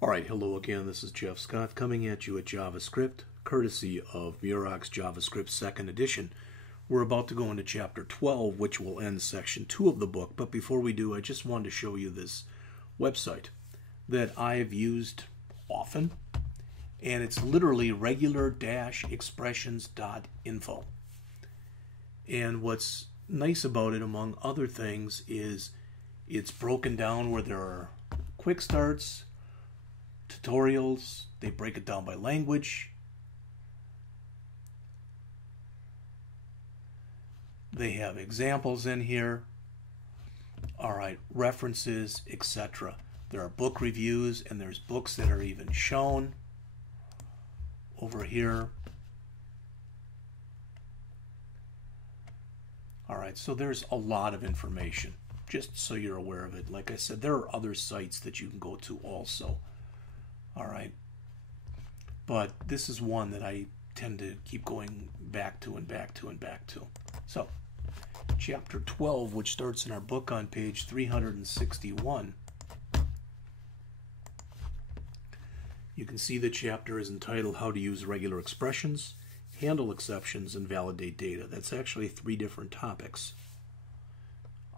All right, hello again. This is Jeff Scott coming at you at JavaScript, courtesy of Murox JavaScript 2nd edition. We're about to go into Chapter 12, which will end Section 2 of the book. But before we do, I just wanted to show you this website that I've used often. And it's literally regular-expressions.info. And what's nice about it, among other things, is it's broken down where there are quick starts, tutorials, they break it down by language. They have examples in here. All right, references, etc. There are book reviews, and there's books that are even shown over here. All right, so there's a lot of information, just so you're aware of it. Like I said, there are other sites that you can go to also. All right, but this is one that I tend to keep going back to and back to and back to. So, Chapter 12, which starts in our book on page 361. You can see the chapter is entitled How to Use Regular Expressions, Handle Exceptions, and Validate Data. That's actually 3 different topics.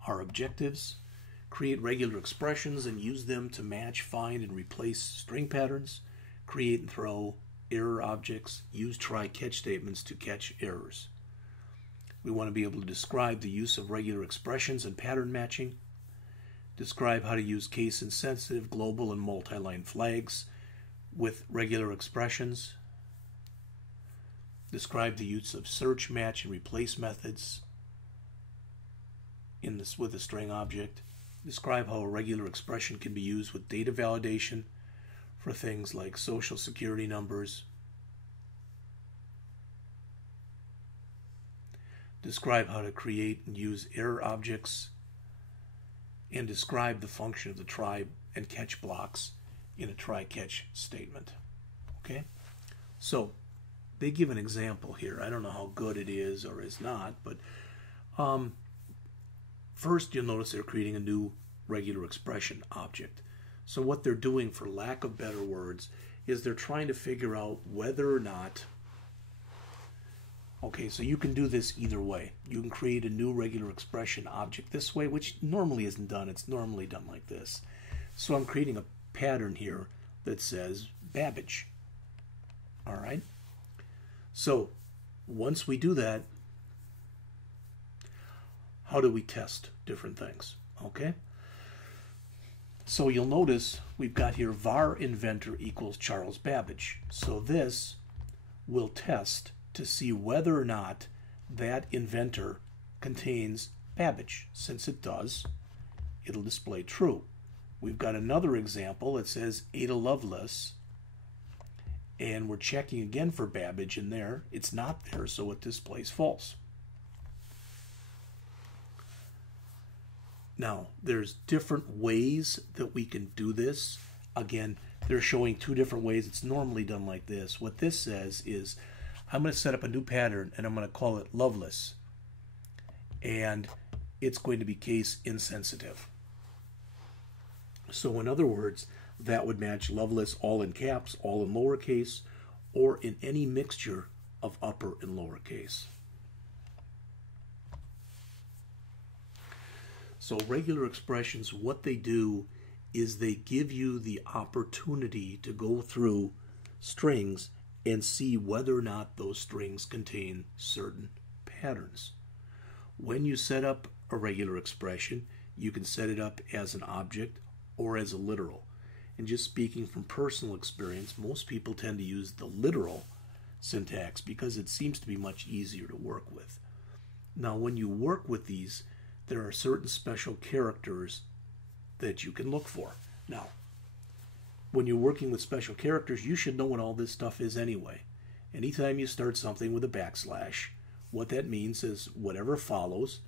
Our objectives: create regular expressions and use them to match, find, and replace string patterns, create and throw error objects, use try-catch statements to catch errors. We want to be able to describe the use of regular expressions and pattern matching, describe how to use case-insensitive, global, and multi-line flags with regular expressions, describe the use of search, match, and replace methods with a string object, describe how a regular expression can be used with data validation for things like social security numbers, describe how to create and use error objects, and describe the function of the try and catch blocks in a try-catch statement. Okay? So, they give an example here. I don't know how good it is or is not, but first you'll notice they're creating a new regular expression object. So what they're doing, for lack of better words, is they're trying to figure out whether or not, okay, so you can do this either way. You can create a new regular expression object this way, which normally isn't done. It's normally done like this. So I'm creating a pattern here that says Babbage. All right? So once we do that, how do we test different things? Okay? So you'll notice we've got here var inventor equals Charles Babbage. So this will test to see whether or not that inventor contains Babbage. Since it does, it'll display true. We've got another example that says Ada Lovelace, and we're checking again for Babbage in there. It's not there, so it displays false. Now, there's different ways that we can do this. Again, they're showing 2 different ways. It's normally done like this. What this says is, I'm going to set up a new pattern, and I'm going to call it Loveless. And it's going to be case insensitive. So in other words, that would match Loveless all in caps, all in lowercase, or in any mixture of upper and lowercase. So regular expressions, what they do is they give you the opportunity to go through strings and see whether or not those strings contain certain patterns. When you set up a regular expression, you can set it up as an object or as a literal. And just speaking from personal experience, most people tend to use the literal syntax because it seems to be much easier to work with. Now, when you work with these, there are certain special characters that you can look for. Now, when you're working with special characters, you should know what all this stuff is anyway. Anytime you start something with a backslash, what that means is whatever follows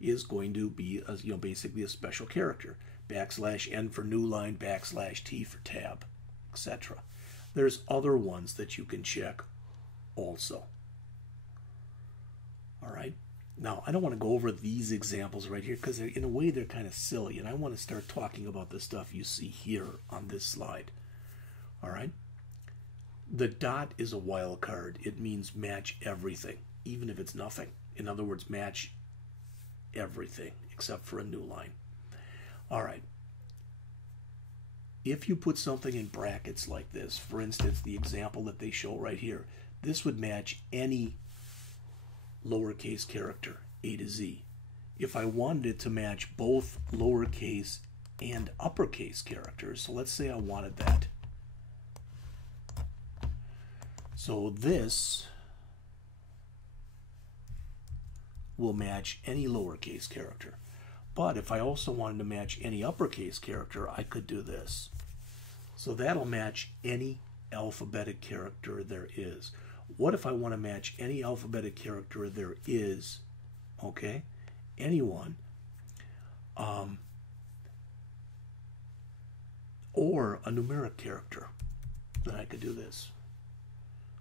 is going to be basically a special character. Backslash n for new line, backslash t for tab, etc. There's other ones that you can check also. All right? Now, I don't want to go over these examples right here because in a way they're kind of silly, and I want to start talking about the stuff you see here on this slide. All right. The dot is a wild card. It means match everything, even if it's nothing. In other words, match everything except for a new line. All right. If you put something in brackets like this, for instance, the example that they show right here, this would match any lowercase character, A to Z. If I wanted it to match both lowercase and uppercase characters, so let's say I wanted that. So this will match any lowercase character. But if I also wanted to match any uppercase character, I could do this. So that'll match any alphabetic character there is. What if I want to match any alphabetic character there is, okay, anyone, or a numeric character? Then I could do this.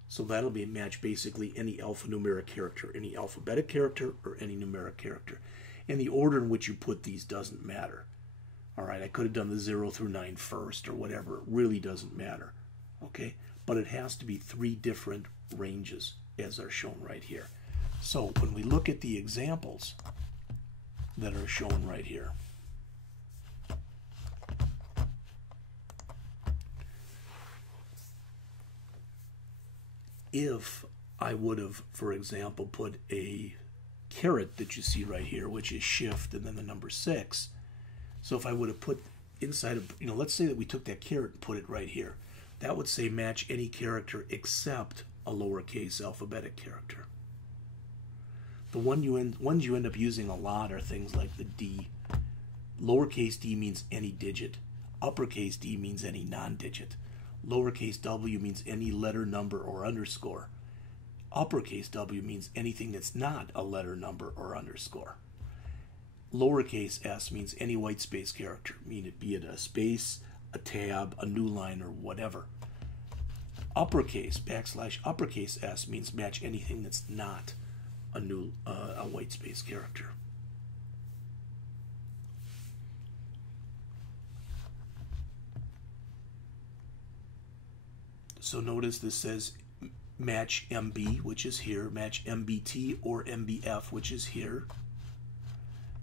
So that'll be match basically any alphanumeric character, any alphabetic character, or any numeric character. And the order in which you put these doesn't matter. All right, I could have done the 0 through 9 first or whatever. It really doesn't matter. Okay, but it has to be 3 different ranges as are shown right here. So when we look at the examples that are shown right here, if I would have, for example, put a caret that you see right here, which is shift and then the number 6. So if I would have put inside of, let's say that we took that caret and put it right here. That would say match any character except a lowercase alphabetic character. The ones you end up using a lot are things like the D. Lowercase d means any digit. Uppercase D means any non-digit. Lowercase w means any letter, number, or underscore. Uppercase w means anything that's not a letter, number, or underscore. Lowercase s means any white space character, be it a space, a tab, a new line, or whatever. Uppercase, uppercase s means match anything that's not a white space character. So notice this says match MB, which is here, match MBT or MBF, which is here.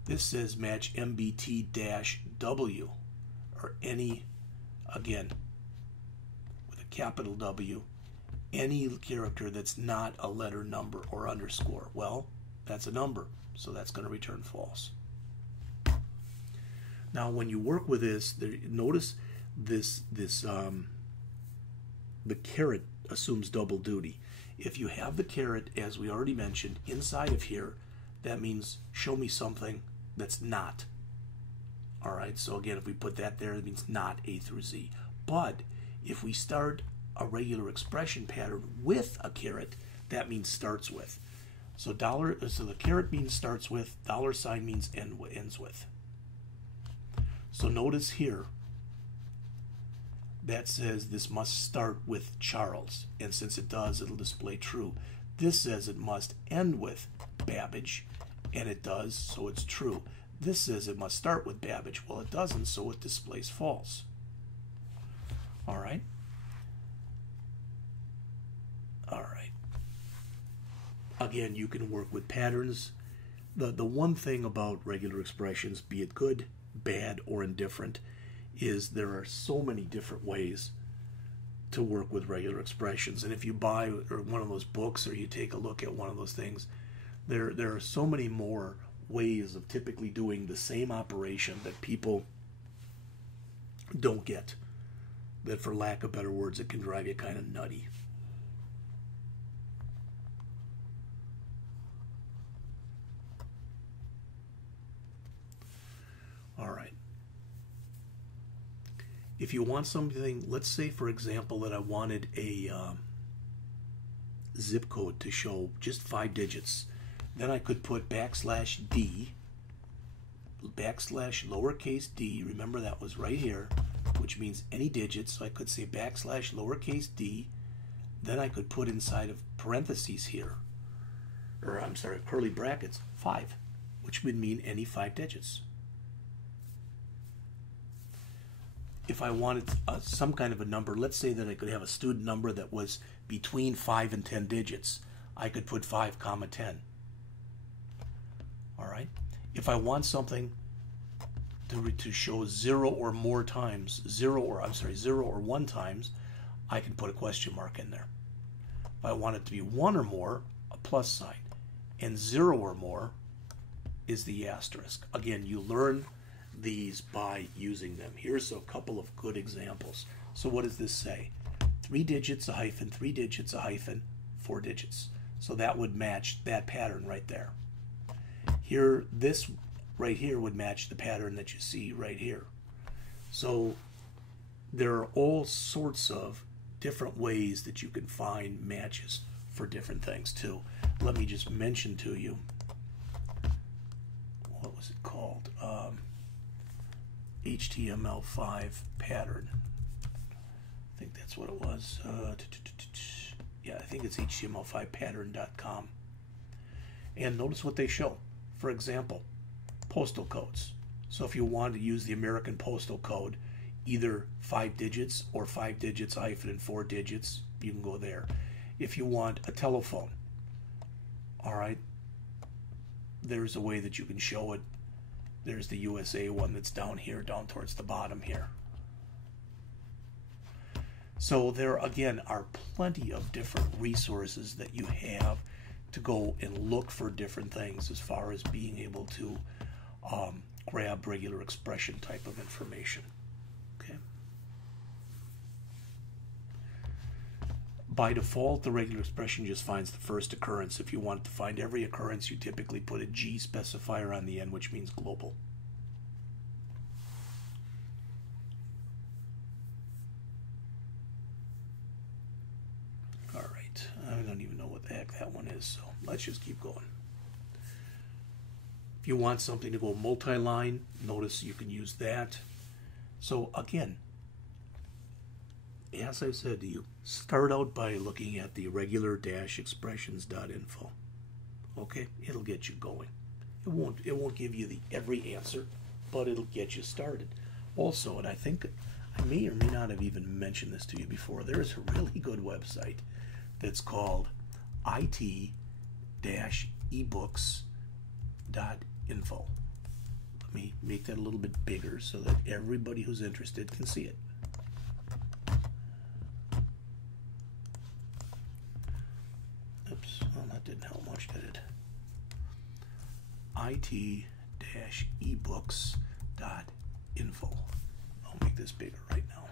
This says match MBT-W, or any, again, with a capital W, any character that's not a letter, number, or underscore. Well, that's a number, so that's going to return false. Now, when you work with this, notice the caret assumes double duty. If you have the caret, as we already mentioned, inside of here, that means show me something that's not. All right, so again, if we put that there, it means not A through Z. But if we start a regular expression pattern with a caret, that means starts with. So the caret means starts with, $ means ends with. So notice here, that says this must start with Charles, and since it does, it'll display true. This says it must end with Babbage, and it does, so it's true. This says it must start with Babbage. Well, it doesn't, so it displays false. All right? All right. Again, you can work with patterns. The one thing about regular expressions, be it good, bad, or indifferent, is there are so many different ways to work with regular expressions. And if you buy one of those books or you take a look at one of those things, there are so many more ways of typically doing the same operation that people don't get, that for lack of better words, it can drive you kind of nutty. All right. If you want something, let's say, for example, that I wanted a zip code to show just 5 digits. Then I could put \d, \lowercase d, remember that was right here, which means any digits, so I could say \lowercase d, then I could put inside of parentheses here, or I'm sorry, curly brackets, 5, which would mean any 5 digits. if I wanted some kind of a number, let's say that I could have a student number that was between 5 and 10 digits, I could put 5, 10. All right. If I want something to show 0 or 1 times, I can put a question mark in there. If I want it to be 1 or more, a plus sign, and 0 or more is the asterisk. Again, you learn these by using them. Here's a couple of good examples. So what does this say? 3 digits, a hyphen, 3 digits, a hyphen, 4 digits. So that would match that pattern right there. Here, this right here would match the pattern that you see right here. So there are all sorts of different ways that you can find matches for different things too. Let me just mention to you, what was it called? HTML5 pattern. I think that's what it was. Yeah, I think it's HTML5pattern.com. And notice what they show. For example, postal codes. So if you want to use the American postal code, either 5 digits or 5 digits, hyphen, and 4 digits, you can go there. If you want a telephone, all right, there's a way that you can show it. There's the USA one that's down here, down towards the bottom here. So there, again, are plenty of different resources that you have to go and look for different things as far as being able to grab regular expression type of information. Okay. By default, the regular expression just finds the first occurrence. If you want to find every occurrence, you typically put a G specifier on the end, which means global. All right, I don't even know what the heck that one is, so let's just keep going. If you want something to go multi-line, notice you can use that. So again, as I said to you, start out by looking at the regular-expressions.info. Okay, it'll get you going. It won't give you the every answer, but it'll get you started. Also, and I think I may or may not have even mentioned this to you before, there is a really good website that's called it-ebooks.info. Let me make that a little bit bigger so that everybody who's interested can see it. Oops, well, that didn't help much, did it? it-ebooks.info. I'll make this bigger right now.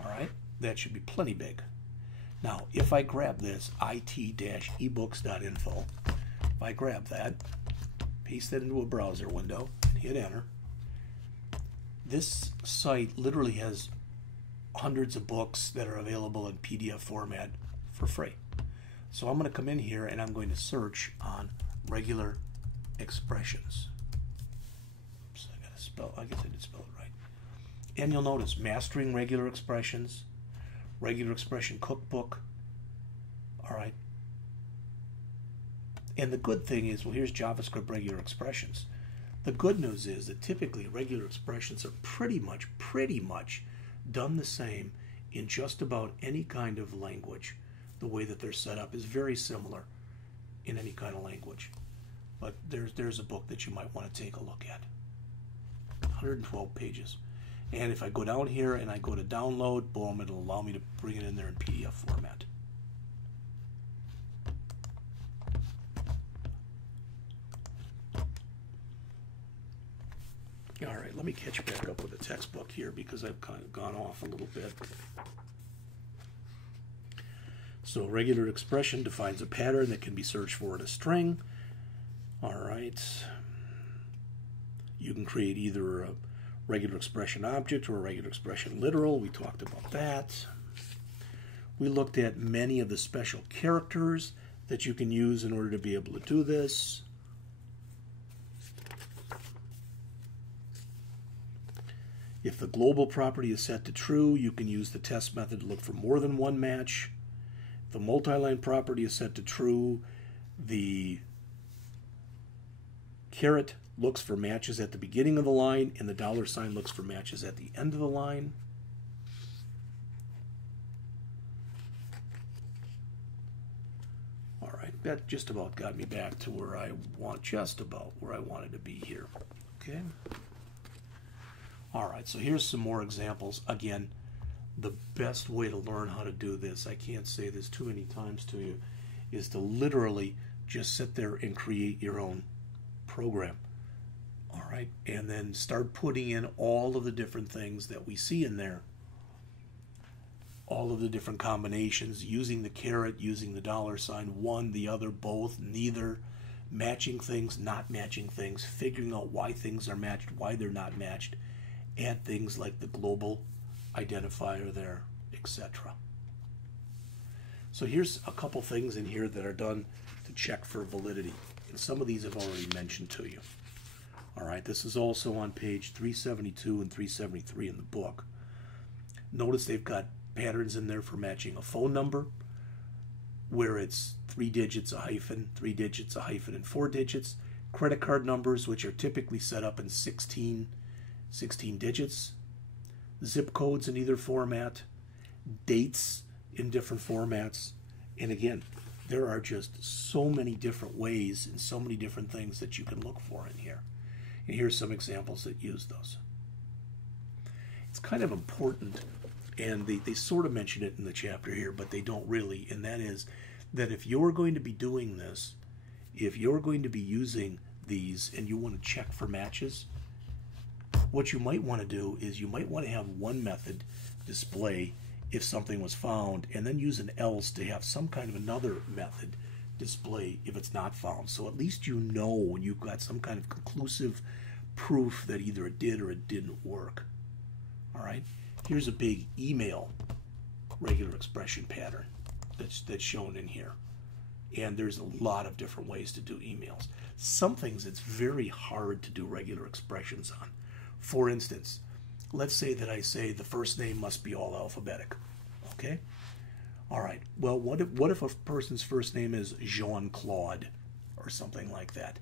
All right, that should be plenty big. Now, if I grab this it-ebooks.info, if I grab that, paste that into a browser window, and hit enter, this site literally has hundreds of books that are available in PDF format for free. So I'm going to come in here and I'm going to search on regular expressions. Oops, I guess I did spell it right. And you'll notice mastering regular expressions, regular expression cookbook. All right. And the good thing is, well, here's JavaScript regular expressions. The good news is that typically regular expressions are pretty much done the same in just about any kind of language. The way that they're set up is very similar in any kind of language. But there's a book that you might want to take a look at. 112 pages. And if I go down here and I go to download, boom, it'll allow me to bring it in there in PDF format. All right, let me catch back up with the textbook here because I've kind of gone off a little bit. So regular expression defines a pattern that can be searched for in a string. All right. You can create either a regular expression object or a regular expression literal. We talked about that. We looked at many of the special characters that you can use in order to be able to do this. If the global property is set to true, you can use the test method to look for more than one match. If the multi-line property is set to true, the caret looks for matches at the beginning of the line, and the dollar sign looks for matches at the end of the line. All right, that just about got me back to where I wanted to be here. Okay. All right, so here's some more examples. Again, the best way to learn how to do this, I can't say this too many times to you, is to literally just sit there and create your own program. All right, and then start putting in all of the different things that we see in there, all of the different combinations, using the caret, using the dollar sign, one, the other, both, neither, matching things, not matching things, figuring out why things are matched, why they're not matched, add things like the global identifier there, etc. So here's a couple things in here that are done to check for validity. And some of these I've already mentioned to you. All right, this is also on page 372 and 373 in the book. Notice they've got patterns in there for matching a phone number, where it's 3 digits, a hyphen, 3 digits, a hyphen, and 4 digits. Credit card numbers, which are typically set up in 16 digits. Zip codes in either format. Dates in different formats. And again, there are just so many different ways and so many different things that you can look for in here. And here's some examples that use those. It's kind of important, and they sort of mention it in the chapter here, but they don't really, and that is that if you're going to be doing this, if you're going to be using these and you want to check for matches, what you might want to do is you might want to have one method display if something was found, and then use an else to have some kind of another method display if it's not found. So at least you know when you've got some kind of conclusive proof that either it did or it didn't work. All right, here's a big email regular expression pattern that's shown in here. And there's a lot of different ways to do emails. Some things it's very hard to do regular expressions on. For instance, let's say that I say the first name must be all alphabetic. Okay? All right. Well, what if a person's first name is Jean-Claude or something like that,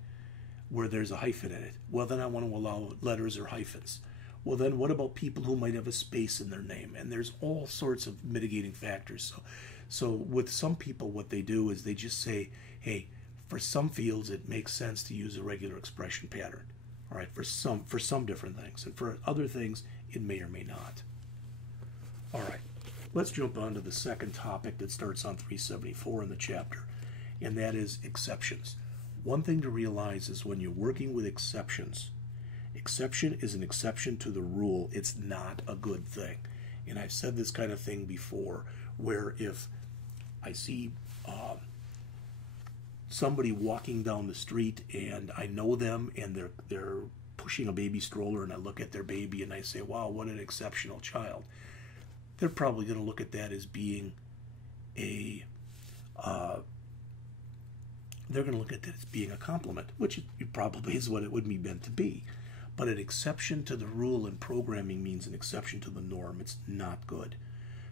where there's a hyphen in it? Well, then I want to allow letters or hyphens. Well, then what about people who might have a space in their name? And there's all sorts of mitigating factors. So with some people, what they do is they just say, hey, for some fields, it makes sense to use a regular expression pattern. All right, for some different things. And for other things, it may or may not. All right, let's jump on to the second topic that starts on 374 in the chapter, and that is exceptions. One thing to realize is when you're working with exceptions, exception is an exception to the rule. It's not a good thing. And I've said this kind of thing before, where if I see somebody walking down the street and I know them and they're pushing a baby stroller, and I look at their baby and I say, wow, what an exceptional child, they're probably going to look at that as being a compliment, which it probably is what it would be meant to be. But an exception to the rule in programming means an exception to the norm. It's not good.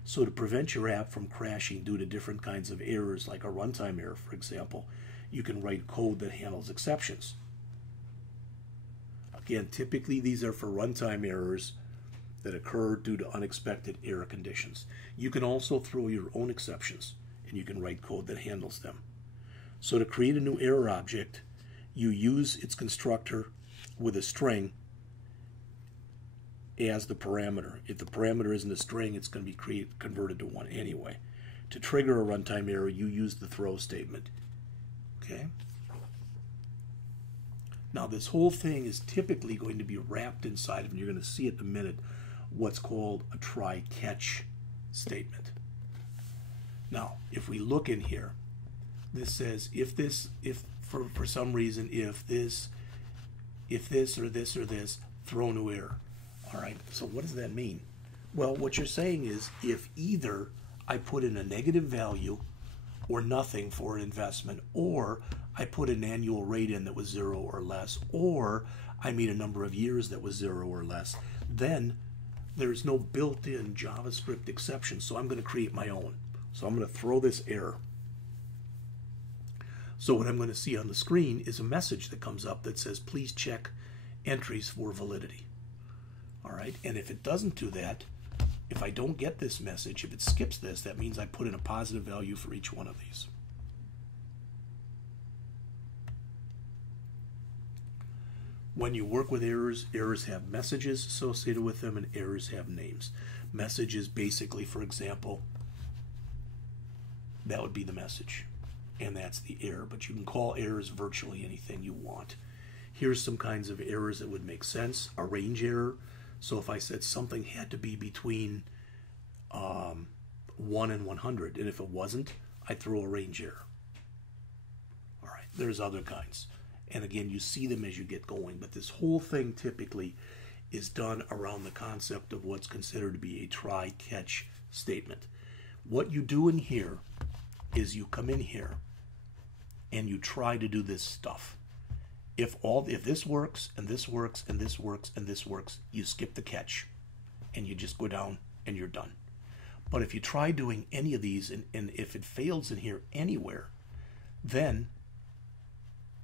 So to prevent your app from crashing due to different kinds of errors, like a runtime error, for example, you can write code that handles exceptions. Again, typically these are for runtime errors that occur due to unexpected error conditions. You can also throw your own exceptions, and you can write code that handles them. So to create a new error object, you use its constructor with a string as the parameter. If the parameter isn't a string, it's going to be converted to one anyway. To trigger a runtime error, you use the throw statement. Okay? Now this whole thing is typically going to be wrapped inside of, and you're going to see it in a minute, what's called a try-catch statement. Now, if we look in here, this says if for some reason, if this or this or this, throw new error. All right, so what does that mean? Well, what you're saying is if either I put in a negative value or nothing for an investment, or I put an annual rate in that was 0 or less, or I mean a number of years that was 0 or less, then there's no built-in JavaScript exception, so I'm going to create my own. So I'm going to throw this error. So what I'm going to see on the screen is a message that comes up that says, please check entries for validity. All right, and if it doesn't do that, if I don't get this message, if it skips this, that means I put in a positive value for each one of these. When you work with errors, errors have messages associated with them and errors have names. Message is basically, for example, that would be the message, and that's the error. But you can call errors virtually anything you want. Here's some kinds of errors that would make sense. A range error. So if I said something had to be between 1 and 100, and if it wasn't, I throw a range error. All right, there's other kinds. And again, you see them as you get going, but this whole thing typically is done around the concept of what's considered to be a try-catch statement. What you do in here is you come in here and you try to do this stuff. If this works, and this works, and this works, and this works, you skip the catch, and you just go down, and you're done. But if you try doing any of these, and if it fails in here anywhere, then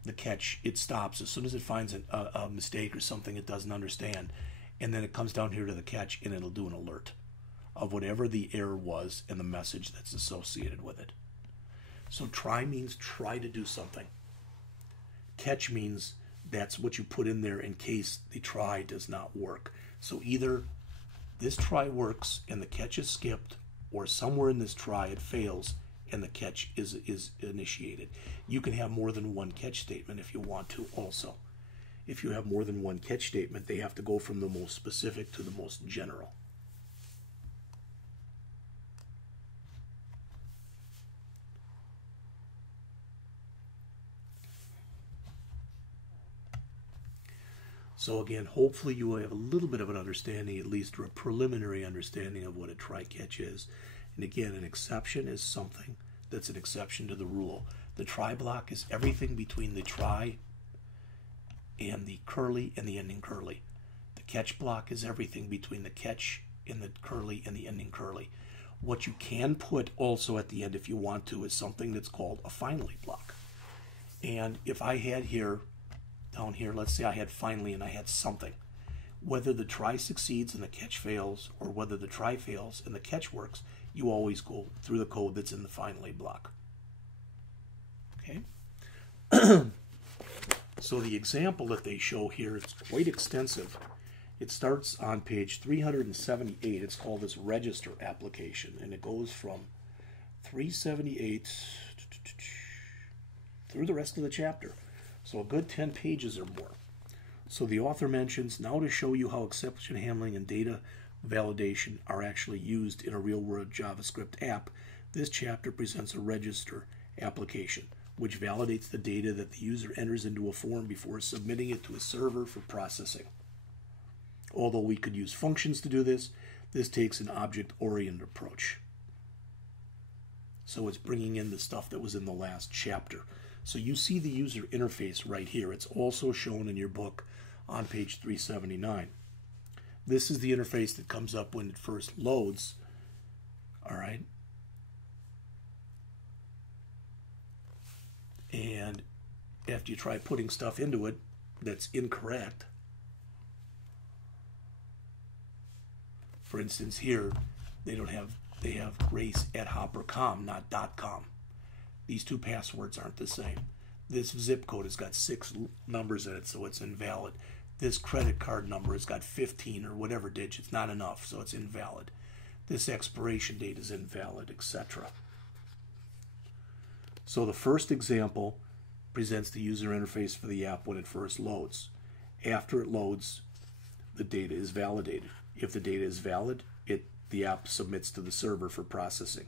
the catch, it stops as soon as it finds a mistake or something it doesn't understand, and then it comes down here to the catch, and it'll do an alert of whatever the error was and the message that's associated with it. So try means try to do something. Catch means that's what you put in there in case the try does not work. So either this try works and the catch is skipped, or somewhere in this try it fails and the catch is initiated. You can have more than one catch statement if you want to also. If you have more than one catch statement, they have to go from the most specific to the most general. So again, hopefully you will have a little bit of an understanding, at least, or a preliminary understanding of what a try-catch is. And again, an exception is something that's an exception to the rule. The try block is everything between the try and the curly and the ending curly. The catch block is everything between the catch and the curly and the ending curly. What you can put also at the end if you want to is something that's called a finally block. And if I had here, down here, let's say I had finally and I had something. Whether the try succeeds and the catch fails, or whether the try fails and the catch works, you always go through the code that's in the finally block. Okay? So the example that they show here is quite extensive. It starts on page 378. It's called this register application, and it goes from 378 through the rest of the chapter. So a good 10 pages or more. So the author mentions, now to show you how exception handling and data validation are actually used in a real-world JavaScript app, this chapter presents a register application, which validates the data that the user enters into a form before submitting it to a server for processing. Although we could use functions to do this, this takes an object-oriented approach. So it's bringing in the stuff that was in the last chapter. So you see the user interface right here. It's also shown in your book on page 379. This is the interface that comes up when it first loads. All right. And after you try putting stuff into it that's incorrect, for instance here, they have grace@hopper.com, not .com. These two passwords aren't the same. This zip code has got 6 numbers in it, so it's invalid. This credit card number has got 15 or whatever digits, not enough, so it's invalid. This expiration date is invalid, etc. So the first example presents the user interface for the app when it first loads. After it loads, the data is validated. If the data is valid, the app submits to the server for processing,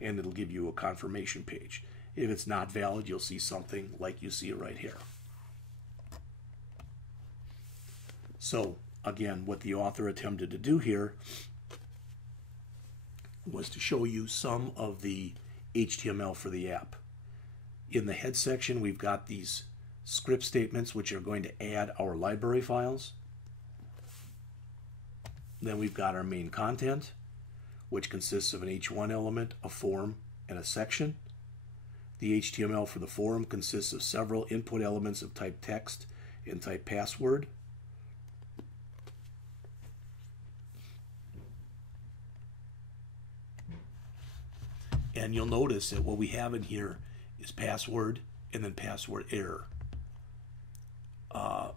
and it'll give you a confirmation page. If it's not valid, you'll see something like you see it right here. So, again, what the author attempted to do here was to show you some of the HTML for the app. In the head section, we've got these script statements which are going to add our library files. Then we've got our main content, which consists of an H1 element, a form, and a section. The HTML for the form consists of several input elements of type text and type password. And you'll notice that what we have in here is password and then password error.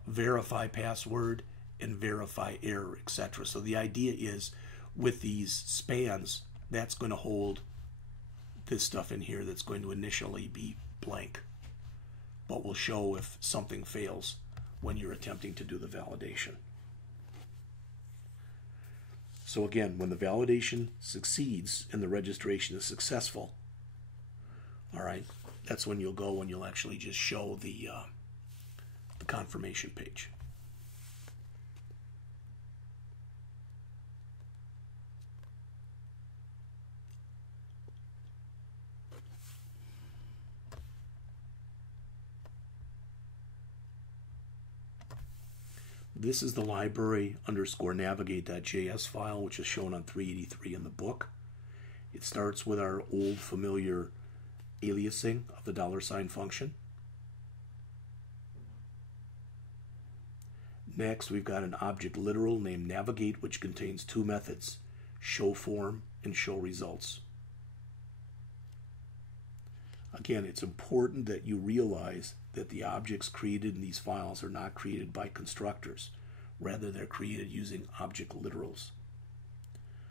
Verify password and verify error, etc. So the idea is with these spans, that's going to hold this stuff in here that's going to initially be blank, but will show if something fails when you're attempting to do the validation. So again, when the validation succeeds and the registration is successful, all right, that's when you'll go and you'll actually just show the confirmation page. This is the library _navigate.js file, which is shown on 383 in the book. It starts with our old familiar aliasing of the $ function. Next, we've got an object literal named navigate, which contains two methods, show form and show results. Again, it's important that you realize that the objects created in these files are not created by constructors. Rather, they're created using object literals.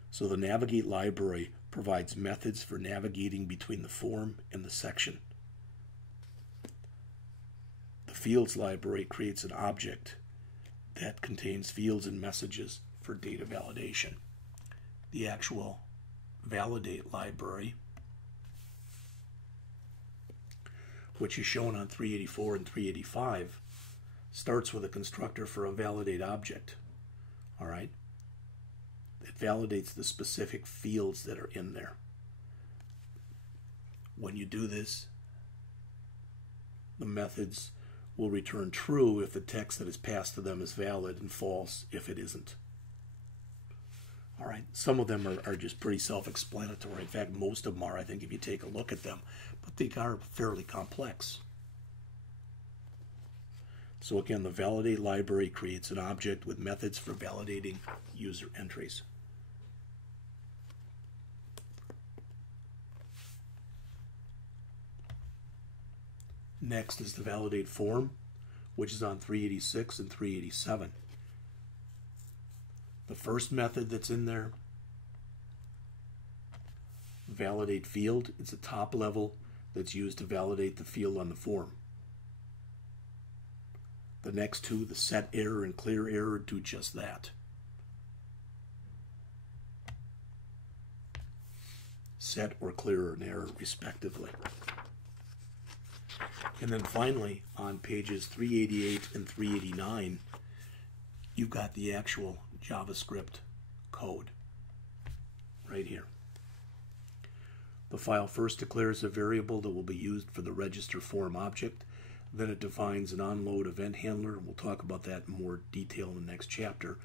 So the navigate library provides methods for navigating between the form and the section. The fields library creates an object that contains fields and messages for data validation. The actual validate library, which is shown on 384 and 385, starts with a constructor for a validate object. All right? It validates the specific fields that are in there. When you do this, the methods will return true if the text that is passed to them is valid and false if it isn't. All right, some of them are just pretty self-explanatory. In fact, most of them are, I think, if you take a look at them, but they are fairly complex. So again, the validate library creates an object with methods for validating user entries. Next is the validate form, which is on 386 and 387. The first method that's in there, validate field, it's a top level that's used to validate the field on the form. The next two, the set error and clear error, do just that. Set or clear an error, respectively. And then finally, on pages 388 and 389, you've got the actual JavaScript code right here. The file first declares a variable that will be used for the register form object. Then it defines an onload event handler. We'll talk about that in more detail in the next chapter,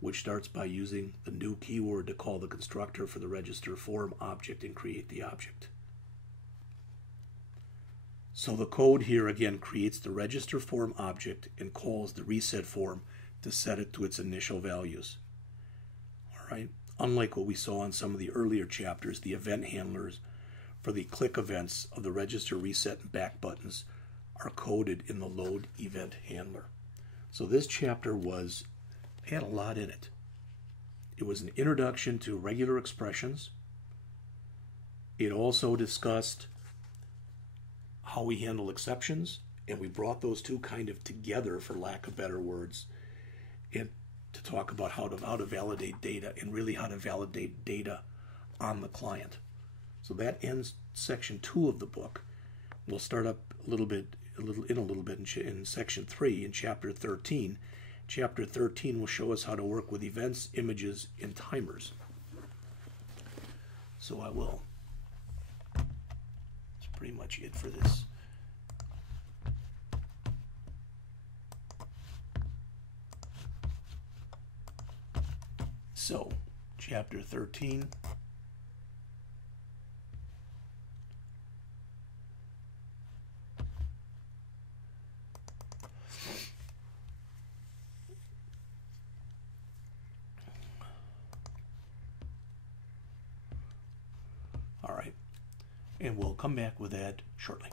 which starts by using the new keyword to call the constructor for the register form object and create the object. So the code here again creates the register form object and calls the reset form to set it to its initial values. All right. Unlike what we saw in some of the earlier chapters, the event handlers for the click events of the register, reset, and back buttons are coded in the load event handler. So this chapter had a lot in it. It was an introduction to regular expressions. It also discussed how we handle exceptions, and we brought those two kind of together, for lack of better words, and to talk about how to validate data, and really how to validate data on the client. So that ends section 2 of the book. We'll start up a little bit in section 3 in chapter 13. Chapter 13 will show us how to work with events, images, and timers. So that's pretty much it for this. So, chapter 13. and we'll come back with that shortly.